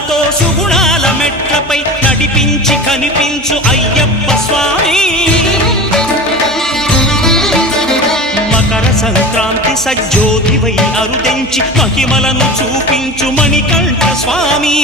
సుగుణాలతో సుగుణాల మెట్లపై నడిపించి కనిపించు అయ్యప్ప స్వామి మకర సంక్రాంతి సజ్జోతివై అరుదెంచి మహిమలను చూపించు మణికంఠ స్వామి